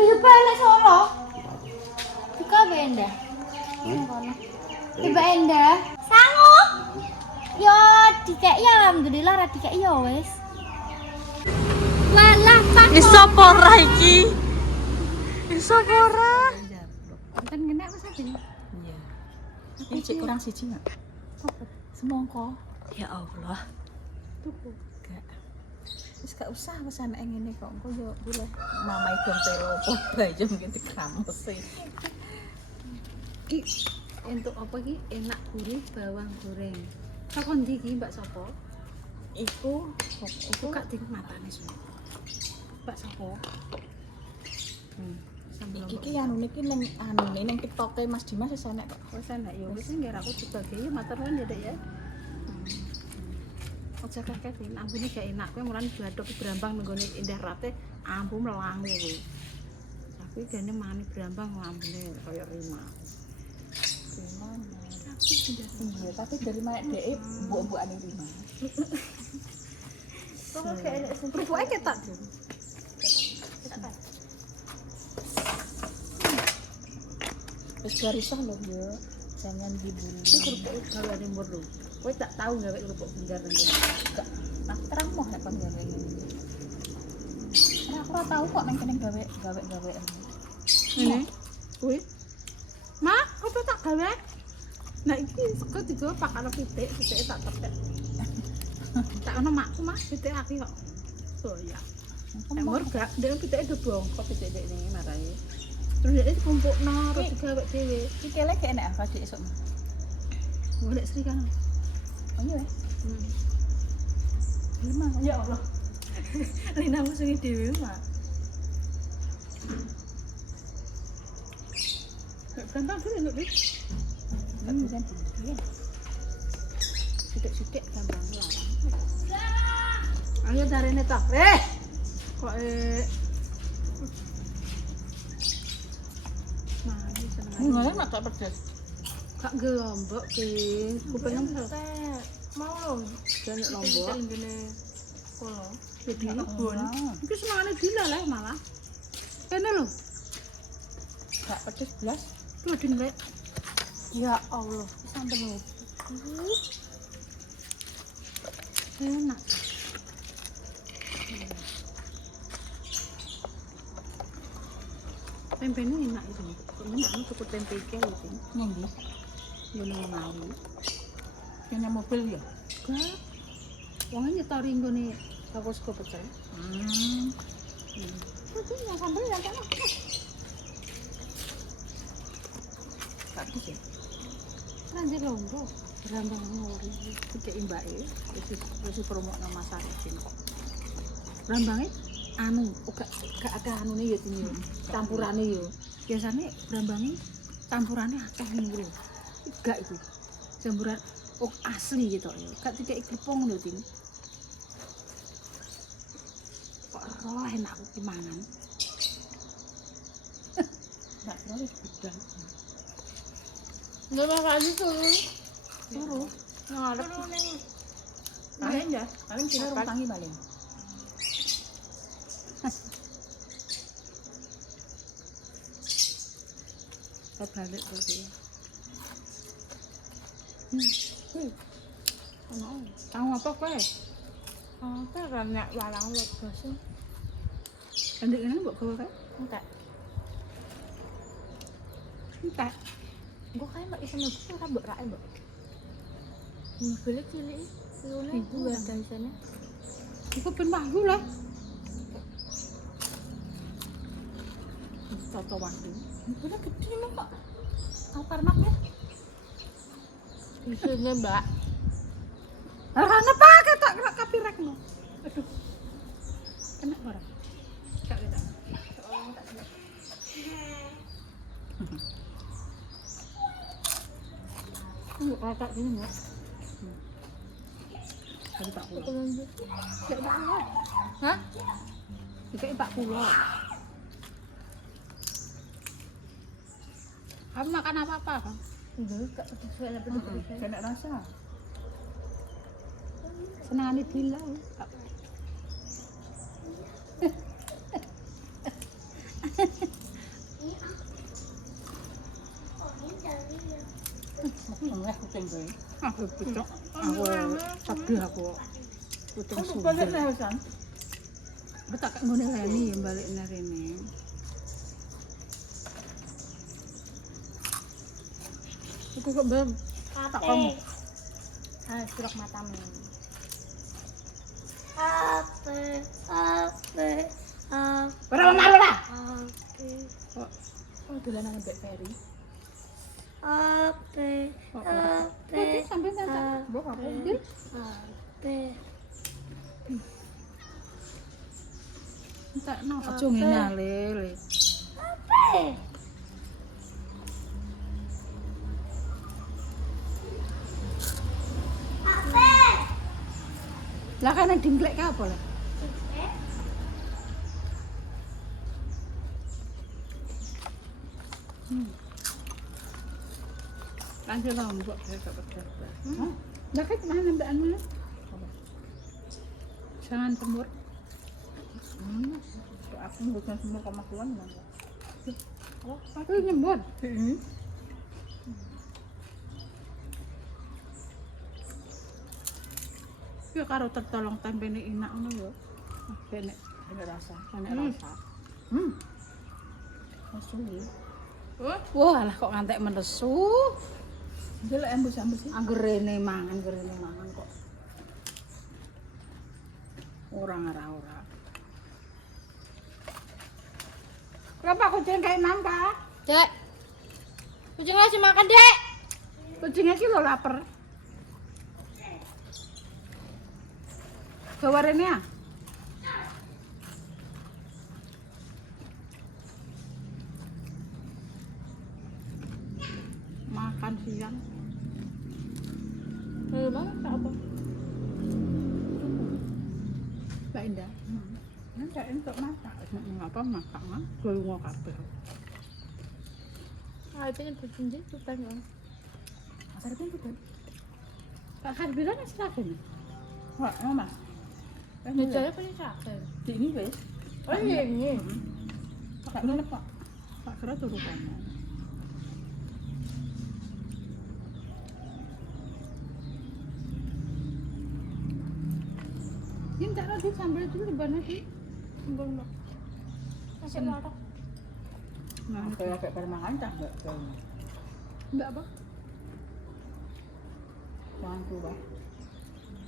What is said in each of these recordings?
yo balik Solo. Buka benda. Coba endah. Sangu. Yo dikeki alhamdulillah ra dikeki yo wis. Walah Pak. Iso pora iki. Iso pora. Kan ngenek Mas Adin. Iya. Ini cek kurang siji enggak? Apa? Semongko. Ya Allah. Tuku. Gak. Wis gak usah pesan ngene kok. Engko yo boleh mamai dompero apa yo mungkin dikramos sih. Ki entuk apa ki? Enak gurih bawang goreng. Kok ndi ki Mbak Sopo? Iku Buka ting matane semua. Mbak Sopo. Sambel iki ki anu niki ning anune ning TikTok-e Mas Dimas wis enek kok. wis enak ya wis ngger aku dibagi ya matur nuwun ya Dek ya. Ojo kaketin, ambune gak enak kowe mulane diaduk brambang nggone Indah Rate ambu melangu kowe. Aku gane mani brambang ambune kaya rima. Iya, tapi dari mana dhek mbok-mbokane Rima. Kok gak enak sing kerupuk ketok. Wis barisan lho yo. Jangan diburu. Iki kerupuk gawane murlu. Kowe tak tahu gawe kerupuk bundar nang kene. Gak nak terang moh nek kon gawe ngene. Karena aku ora tahu kok nang kene gawe. Ini. Kowe. Ma, apa tak gawe? Nah iki sego digawa pakane pitik, pitike tak tepek. Tak ono makku Mas, pitik aki kok. Oh iya. Emor gak, ndek pitike do bongkok pitik ndek ning marai. Terus ndek dikumpulno terus digawe dhewe. Iki kele gak enak apa dik esuk. Golek Sri kan. Oh iya. Lima, ya Allah. Lina musuhi dhewe, Mak. Gampang dulu nduk, Dik. Gak bisa iya. Sidik-sidik gampang larang. Ayo darene ta. Kok mari seneng. Ngono nek tak pedes. Gak gelombok ki. Kupingem mau lho. Jane lombok. Kolo. Jadi bon. Iki semangane dilaleh malah. Kene lho. Gak pedes blas. Tuh din lek. Ya Allah, sambel lho. Enak. Tempe ini enak itu. Ini enak cukup tempe iki lho, Tin. Ngendi? Ngono ngawi. Kene mobil ya. Gak. Wong nyetori nggone kakosko pecel. Itu yang sambel yang kana. Gak pedes ya. Lanjut lombok. Berambang ngori. Tiga imbake. Wis promokno Mas Arifin kok. Brambangnya anu, gak akeh anune ya Tin. Campurane yo. Biasane brambangnya campurannya akeh ngono lho. Gak itu. Campuran asli gitu ya. Gak dikek glepung lho Tin. Kok roh enak aku ki mangan. Gak terus bidang. Nggak makasih turun. Turun. Ngarep. Paling ya, paling kira rumah tangi paling. Balik tadi. Tahu apa kowe? Apa banyak walang lek basa. Ndek ngene mbok gawe kae? Entek. Entek. Engko kae mbak iso mlebu ora mbok rake mbok. Mobilnya cilik. Lune dua dansane. Iku ben mahku lah. Toto waktu. Mobilnya gede mah kok. Alfarmak ya. Isinya mbak. Harane pakai tak kena kapirekno. Aduh. Kena barang. Gak kena. Rata gini mbak. Tadi tak pulang. Kayak tak pulang. Hah? Kayak tak pulang. Kamu makan apa-apa kan? Enggak, sesuai lah betul. Kena rasa. Senangane bilang. mulai kucing gue. Aku cocok. Aku sedih aku. Kucing Aku sumpah. balik nih Hasan. Betak ngene Leni ya balik rene. Iku kok bem. Tak kamu. Ah, surak matamu. Berapa malu lah? Oh, dolanan ambek Ferry. Sampai nanti. Bok apa sih? Tak no. Aja ngene le. Lah kan dingklek ka apa lah? Lanjut lombok saya tak pedas. Lah kan mana mbak Anu? Jangan temur. Aku bukan semua kemasukan enggak. Aku nyembur. Yo karo tertolong tempene enak ngono yo. Benek rasa. enak rasa. Nesu. Wah, lah kok ngantek menesu. Delok embus-embus sih. Angger rene mangan kok. Ora. Kenapa kucing kayak nampak? Dek. Kucing masih makan, Dek. Kucingnya ki lo lapar. Bawa rene ya? Makan siang. Banget apa? Mbak Indah. Nanti untuk masak. Ngapa masak kan? Golongo kabeh. Ah, itu yang berjanji tuh kan. Asar pun bukan. Kak Karbila masih lagi nih? Wah, mama. Ngejarnya punya siapa? Di ini guys. Oh iya ini. Kak ini Pak. Pak Kira turu kono. Ini tak ada sambal itu di mana sih? Enggak. Masih marah. Nah, Kayak permangan tak enggak kayaknya. enggak apa? Jangan coba.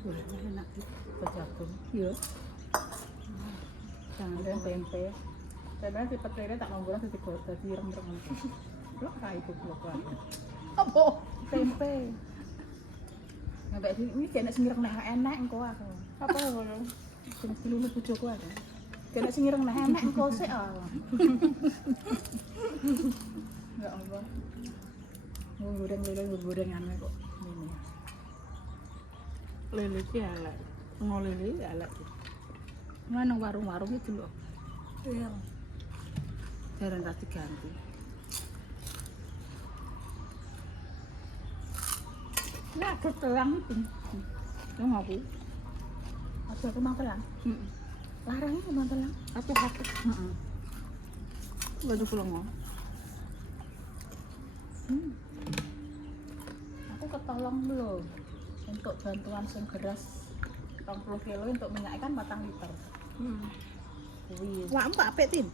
Boleh enak sih. Pejagung. Iya. Jangan Dan tempe. Tempe si petirnya tak ngomong sih tadi rem-rem. Blok kayak itu blok lagi. apa? Tempe. Nggak ini kena singireng nah enak engko aku. Apa ngono? Kena dilulu bojoku ada. Kena singireng nah enak engko sik ah. Ya Allah. Goreng-goreng kok. Ini. Lele ki elek. Ngolele elek. Mana warung-warung itu loh. Iya. Jarang tak diganti. Nah, ketelang itu. Yang aku. Ada kemantelan. Larangnya kemantelan. Hati-hati. Waduh pulang. Aku ketolong belum untuk bantuan sing beras 20 kilo untuk minyak kan 4 liter. Kuwi. Wah, mbak apik tin.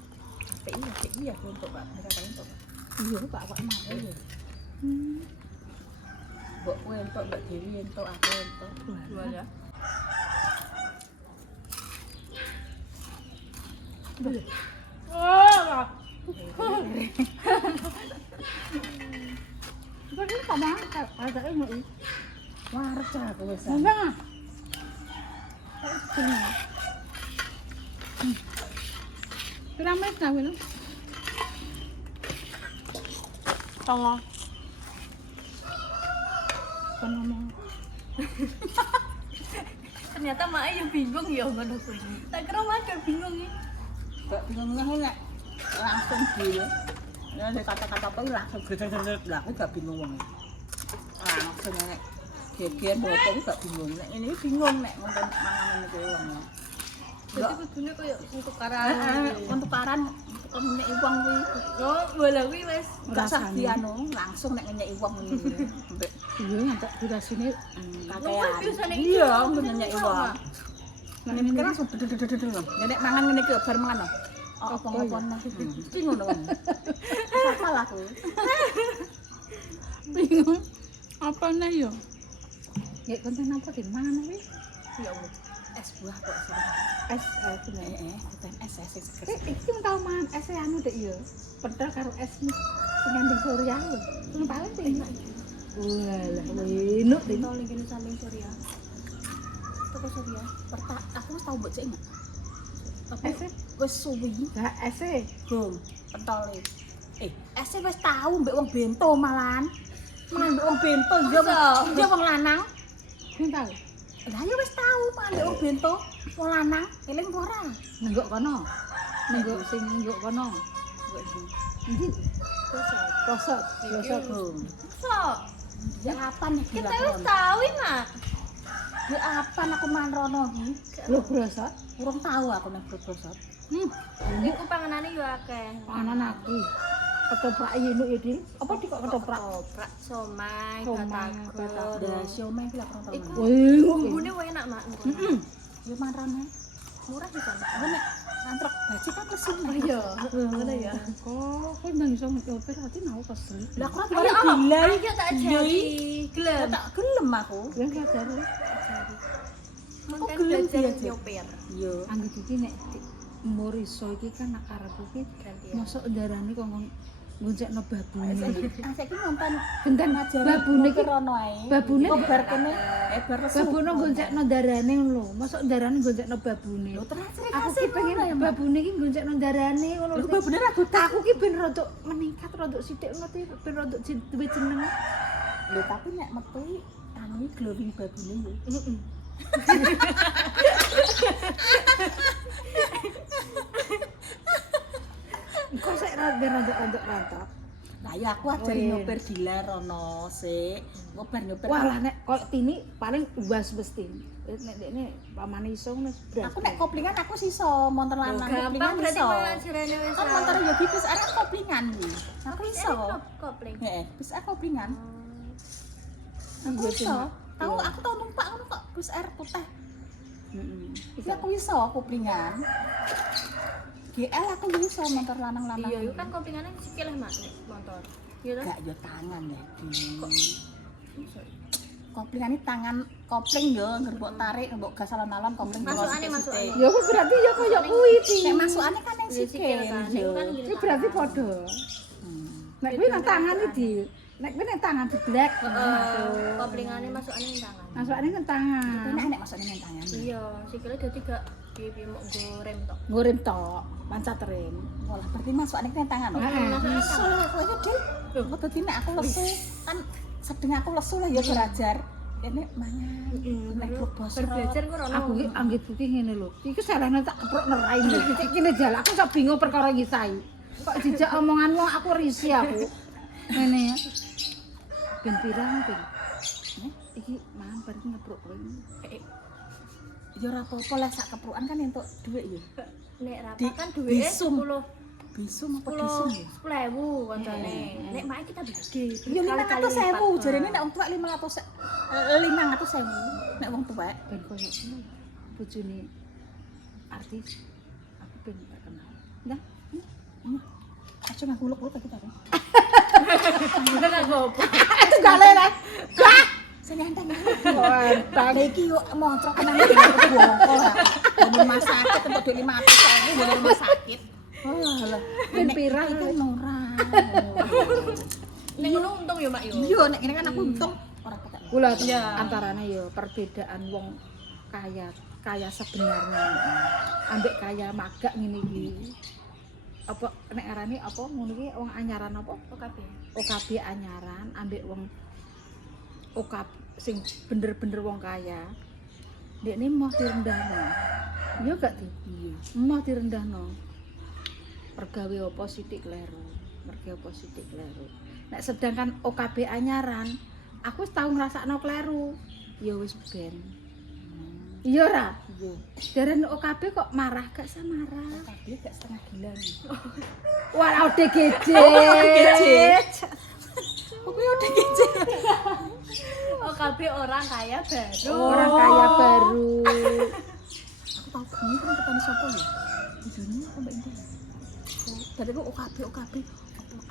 Iya untuk Pak. Mereka untuk. Iya, Pak mau. Iya. Mbok kowe entuk Mbak Dewi entuk aku entuk. Dua ya. Oh. Ini sama ada ini. Waras aku wis. Enggak. Piramid na wala. Tengah. Kan ngomong. Ternyata Mak yang bingung ya ngono kuwi. Tak kira Mak bingung ya. Gak bingung nek langsung dhewe. Ya ada kata-kata apa langsung geder-geder lah aku gak bingung wong. Langsung nek geger botong gak bingung. Nek ini bingung nek ngonten mangan iki wong. Jadi kudune koyo untuk karan. Untuk paran kon nyeki wong kuwi. Oh, bola kuwi wis Enggak sah Rasane. dianu, langsung nek nyeki wong ngene iki. Mbek Iya ngantek durasine kakean. biasane Iya, nggo nyeki sama. wong. Nek mikir langsung dedededed lho. Ya nek mangan ngene iki bar mangan lho. Oh, Apa apa-apa ya? nah iki. Iki ngono wong. Salah aku. bingung. Apa nih yo? Ya konten apa di mana wis? Ya Allah. Es buah kok Es bener. bukan es seger. Iki tau mangan es anu dek yo. Pedal karo es sing ngandung Surya lho. Sing paling enak. Walah, enak deh. Tol iki samping Surya. Toko Surya. Aku wis tau mbok cek enggak? Apa Es wis suwi gak es gong pentole. Es wis tau mbek wong bento malan. Mangan mbek wong bento yo. Yo wong lanang. sing tau. Lah ya wis tau mangan mbek wong bento wong lanang. Eling apa ora? Nenggok kono. Nenggok sing nenggok kono. Iki Kosok. posot, posot. Gong. Sok. Ya apan iki Kita lah. wis tahu mak. Ya apan aku mangan rono iki. Lho brosot. Urung tau aku nek brosot. Iku panganane yo akeh. Anan aku. Ketoprak ini ya, Dil. Apa di kok ketoprak? Ketoprak, somai, Somai, batagor. Dah siomay iki lah kurang tau. Iku mangan. bumbune wae enak mak. Ya mangan rono. Murah di sana. Aku nek antrek bajik kan lesu nek. Iya, ngono ya. Oh, kok nang iso nyopir ati mau kesel. Lah aku Ayo, ora gila. ayo tak ajari. Ya Gelem. tak gelem aku. Yang kadare Aku Aku gelem belajar dia, Cik. nyopir. Iya. anggit iki nek umur iso iki kan nak arepku iki Gantian. mosok ndarani kok ngoncekno babune. Saiki nonton Genten babune iki rono ae. babune bar kene bar lesu. babune goncekno darane lho. Mosok darane goncekno babune. Lho terus Aku ki pengen babune iki goncekno darane ngono. Lho babune ra gotak. Aku ki ben rodok meningkat rodok sithik ngerti ben rodok duwe jeneng. Lho tapi nek metu anu iki glowing babune lho. Heeh. Kok sik rodok-rodok. Lah ya aku ajari nyopir dilar rono sik. Nyopir. Walah nek koyo tini paling uas mesti. Nek dekne pamane iso ngono berat. Aku nek koplingan aku siso montor lanang Gampang koplingan berarti iso. pengajarane wis. Kan montor yo bis arek koplingan kuwi. Aku iso. Kopling. Heeh, bis arek koplingan. Aku Iya, iso. Cik. Tahu Iya. aku tau numpak ngono kok bus air putih. Heeh. Iki aku iso koplingan. GL aku yo iso motor lanang-lanang. Iya, itu kan koplingane sikil mak nek motor. Iya toh? Gak yo tangan ya. Koplingan ini tangan kopling yo ngerbok tarik ngerbok gas alon-alon kopling Masukane, masukane. Ya kok berarti ya koyo kuwi iki. Nek masukane kan yang Iya, sikil sikil kan. yo. Itu kan gini Iki berarti tangan. padha. Nek kuwi nang tangan iki. Nek kuwi nang tangan diblek. Koplingane masukane ning tangan. Masukane nang tangan. Nek nek masukane nang tangan. Iya, sikile dadi gak piye mau goreng tok. Ngurem tok, pancat rem. Walah berarti masukane nang tangan lho. Heeh. Iso lho aku aja Dil. Lho dadi nek aku lesu kan sedeng aku lesu lah ya belajar. Ini mangan. Nek blok bos. Berbelajar ku rono. Aku ki anggit iki ngene lho. Iki sarane tak keprok nerai lho. Iki kene jal aku sak bingung perkara iki sae. Kok dijak omongan wong aku risih aku. Ngene ya. Ben pirang ping? Iki mangan bar iki ngeprok kowe. Ya ora apa-apa lah sak keprukan kan entuk dhuwit ya. Nek rapa Di- kan duwe disum. 10 Bisum apa disum 10 ya? 10.000 koncone. Nek mak kita gede. Ya 500.000 jarene nek wong tuwek 500.000. Nek wong tuwek. Ben koyo ngono. Bojone artis aku ben tak kenal. Nah, Aja ngaku uluk-uluk kita kan. Udah gak gopo. Itu gale lah. Gak. Senyantai. Wah, Iki yo moncrok tenan iki bongko lah. Di rumah sakit entuk dhuwit 500.000 di rumah sakit. Oh lah. ben pirang Itu nora. Nek ngono untung ya mak yo. Iya nek ngene kan aku untung ora ketek. Kula Iya. antarane ya perbedaan wong kaya sebenarnya ambek kaya magak ngene iki. Apa nek arane apa ngono iki wong anyaran apa? OKB. OKB anyaran ambek wong OKB sing bener-bener wong kaya. Dekne mau direndahno. Iya gak Di? Iya. Mau direndahno. Pergawe apa sithik kleru. Mergo apa sithik kleru. Nek sedangkan OKB anyaran, aku wis tau ngrasakno kleru. Ya wis ben. Iya ora. Iya. Jaren OKB kok marah gak marah. Tapi gak setengah gila nih. Wah, ODGJ. Oke udah gitu. OKB orang kaya baru. Orang kaya baru. Aku tahu ini kan ketemu siapa ya? Di dunia apa mbak Indah? Tadi aku OKB apa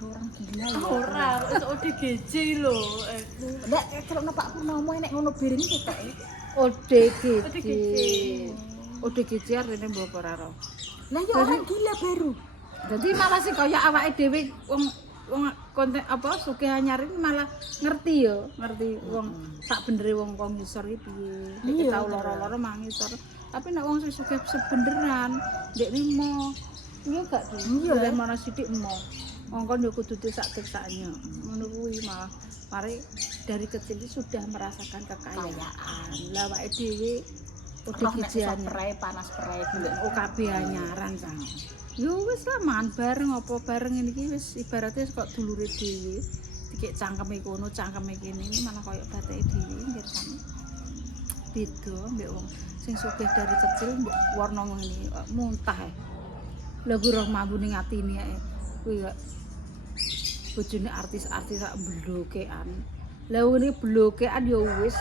orang gila ya? Orang, itu ODGJ lho. Nggak, kalau Pak Purnomo enek ngono bareng kita ODGJ. ODGJ artinya mbok ora ro. Lah ya orang gila baru. Jadi malah sih kaya awake dhewe wong konten apa sugih anyar ini malah ngerti yo, ngerti wong sak bendere wong ngisor iki piye. Iki tau lara-lara mang ngisor. Tapi nek wong sing sugih sebeneran ndek limo. Iya gak tuh. Iya mana sithik emo. Wong kon yo kudu desak-desaknya. Ngono kuwi malah mari dari kecil sudah merasakan kekayaan. Lah awake dhewe udah kijian panas perai golek OKB anyaran sang. Yo wis lah mangan bareng apa bareng ngene iki wis ibaratnya kok dulure dhewe. Dikek cangkeme kono, cangkeme kene ini malah koyo bateke dhewe nggih sampe. Beda mbek wong sing sugih dari kecil mbok warna ngene muntah. Lah ku roh mambu ning atine ae. Kuwi kok bojone artis-artis sak blokean. Lah ngene blokean yo wis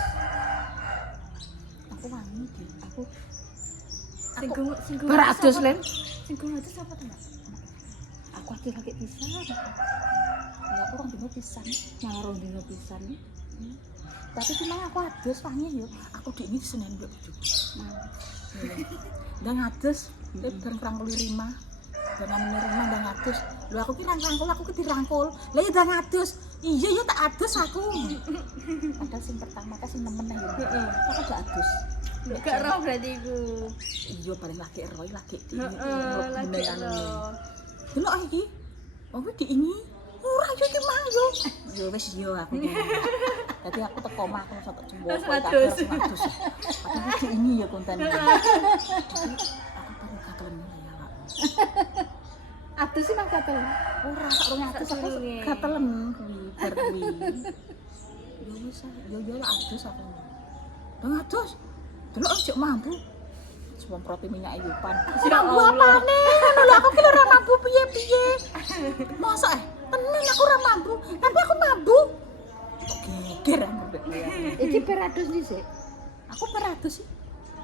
aku wangi deh. Sing beratus len. Sing itu siapa tuh, Mbak? Aku akeh-akeh pisan. Lah aku orang dino pisan. Malah rong dino pisan. Tapi cuma aku adus wangi yo. Aku di ini Senin mbak bojo. Ndang adus, bareng rangkul Rima. Dengan menerima ndang adus. Lho aku ki rangkul, aku ki dirangkul. Lah ya ndang adus. Iya ya tak adus aku. Padahal sing pertama kan sing nemen ya. Heeh. Aku gak adus. Gak roh berarti iku. Iya paling lagi Roy lagi di Heeh, lagi roh. Delok iki. Wong di ini ora yo ki mang yo. Yo wis yo aku. Dadi aku teko omah aku sampe jembo. Adus. Padahal di ini ya konten. Aku baru katelan ya, Pak. Adus sih mah katel. Ora sak rong adus aku Sadurunge. katelan kuwi bar kuwi. Yo wis yo lah adus aku. Dong adus. Delok aja mampu. Semproti minyak ayupan. Mampu apane? Ngono lho aku ki ora mampu piye-piye. Mosok tenan aku ora mampu. Tapi aku mampu. Geger aku mbek kowe. Iki peradus dhisik. Aku peratus sih.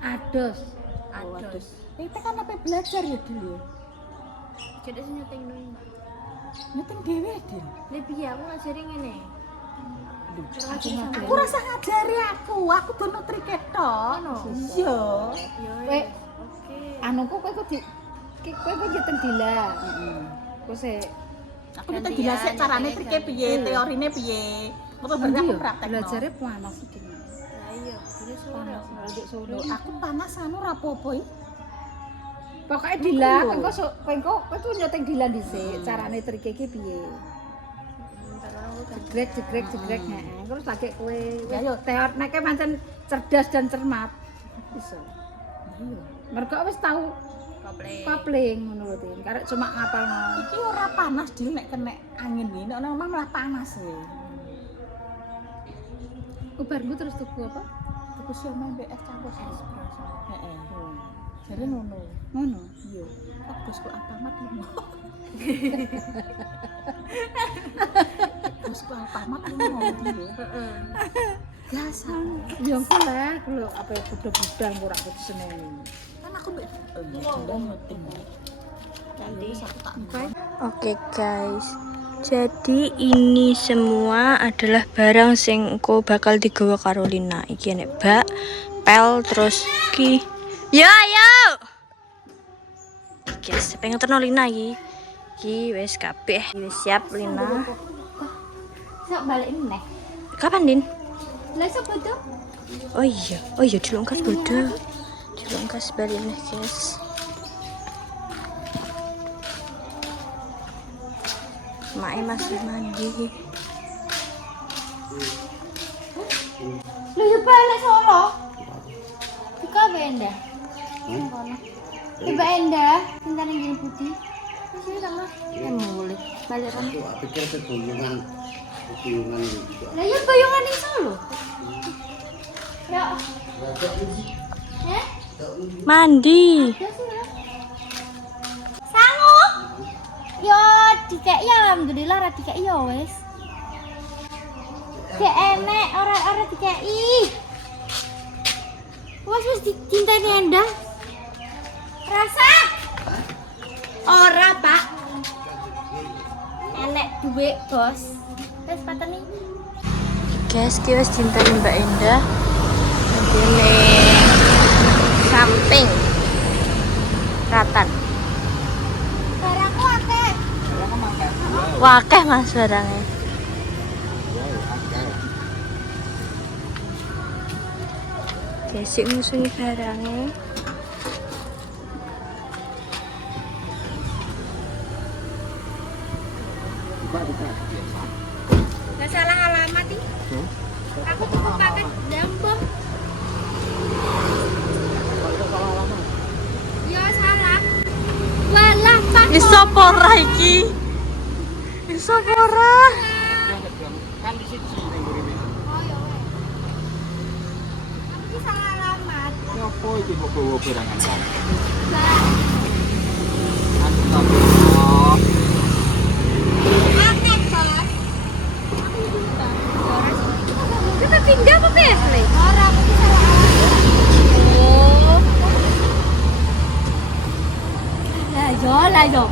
Adus. Adus. Kita kan apa belajar ya dulu. Jadi sing nyeteng nang. Nyeteng dhewe, Din. Lah piye aku ngajari ngene. Aku rasa ngajari aku dono triket tok. Iya. Kowe Oke. anu kowe kok kowe nyeteng dila. Heeh. Kowe sik Aku nyeteng dilasek carane trike piye, teorine piye. Terus bareng aku praktekno. belajarnya panas iki. Lah iya, kudune sore. Panas sore. Lho, aku panas anu ora apa-apa iki. Pokoke dila, kowe tuh nyeteng dila dhisik, carane trike iki piye. Jegrek heeh. Terus lagi kowe Ya, yo. teor nek pancen cerdas dan cermat. Bisa. Iya. Mergo wis tau kopling ngono lho, Tin. Karek cuma ngapalno. Iki ora panas Dil nek kena angin iki, nek omah malah panas e. Ubarmu terus tuku apa? Tuku siomay mbek es campur espresso. Heeh. Jare ngono. Ngono. Iya. Aku bosku Alfamart lho. Bosku Alfamart lho dia. Heeh. Biasa. Ya engko lah, kalau apa ya budak-budak ora kudu seneni. Kan aku mbek jendong nyeting. Nanti aku tak Oke guys, jadi ini semua adalah barang sing engko bakal digawa karo Lina. Iki nek bak, pel, terus ki. Ya ayo. Guys, pengen terno Lina iki. Iki wis kabeh, wis siap Lina. Sak balik meneh. Kapan Din? Lah sak bodo. Oh iya dilungkas bodoh. Dilungkas balik nih guys. Mae masih mandi. Lu yo balik Solo. Buka benda. Tiba endah, tinggal nang putih. Wis ya sama. Ya mulai. Balik kan. Aku pikir kebuyungan Lah ya bayungan ning Solo. Ya. Rasa ini Ya. Mandi. Sanggup. Yo dikeki alhamdulillah ra dikeki ya wis. Gak enek ora dikeki. Wis dicinteni endah. Rasa? Ora, Pak. Enek duit, Bos. Wis pateni. Guys, kita wis dinteni Mbak Endah. Ini samping ratan. Barangku akeh. Wakeh Mas barangnya. Gesik musuhi barangnya. Gak salah alamat nih. Aku tuh pakai dambah. Ya salah. Walah, Pak. Iso pora iki. Iso pora. Kan di sini ning ngene. Oh ya wes. Aku ki salah alamat. Nyopo iki kok bawa barangan kan? Mbak. Astagfirullah. Akeh, Bos. Kita pindah apa pilih? Ora, aku ki salah alamat. Oh. Lah yo.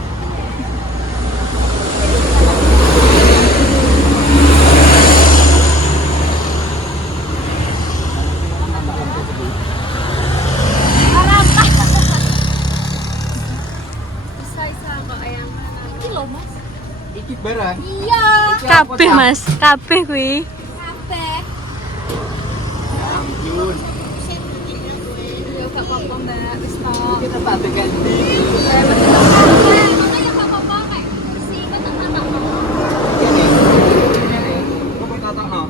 Iki barang. Iya. Kabeh Mas, kabeh kuwi. Kabeh. Ya ampun. Ya gak apa-apa, Mbak. Wis tok. Kita tak ganti. Makanya gak apa-apa kayak bersih kan tak Ini. Kok tatakno?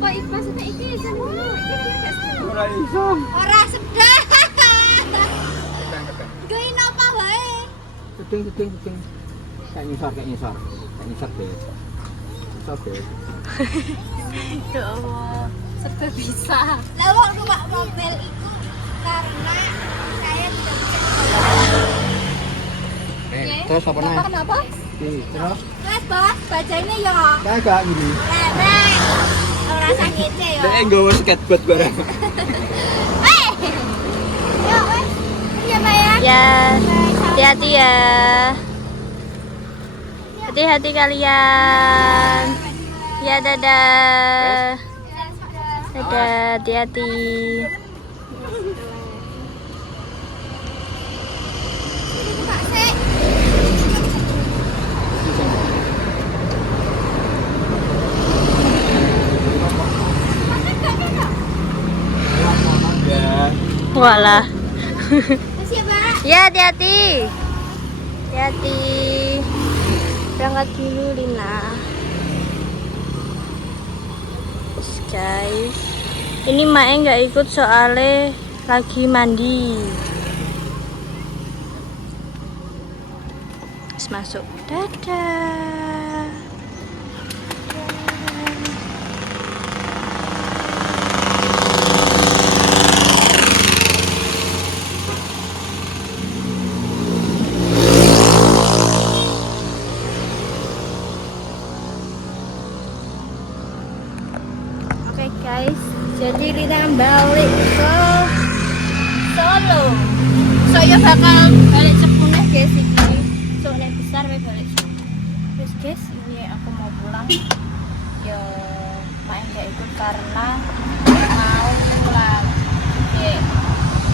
apa maksudnya iki jenengmu iki gak sedih. Ora iso. Ora sedih. Ketang. Gawe napa wae? Keting. Kayak nyisar. Kayak nyisar deh. Nyisar deh. Ya Allah. Serba bisa. Lah wong numpak mobil itu karena saya tidak bisa. Terus apa nih? Kenapa? Terus? Terus Bos, bajanya ya Kagak gini. lereng. Ora sakitnya ya. Dek nggawa skateboard barang. Ya wes. Iya, Mbak ya. Ya, hati-hati ya. Hati-hati kalian. Ya, dadah. Dadah, hati-hati. Pak Sek. Ya. Walah. Makasih ya, Mbak. Ya, hati-hati. Hati-hati. Berangkat dulu, Lina. Guys, ini Mae nggak ikut soalnya lagi mandi. Terus masuk. Dadah. Oke guys, jadi Lina balik ke Solo. Saya bakal balik sepuneh guys ini. Soalnya besar we balik Solo. Terus guys, ini aku mau pulang. Ya main gak ikut karena mau pulang. Oke,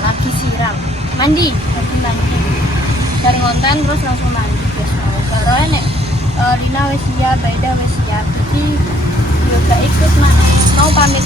lagi siram. Mandi, lagi mandi. Dari konten terus langsung mandi guys. Baru nek Lina wis siap, Baida wis siap. Jadi yo gak ikut main. Mau pamit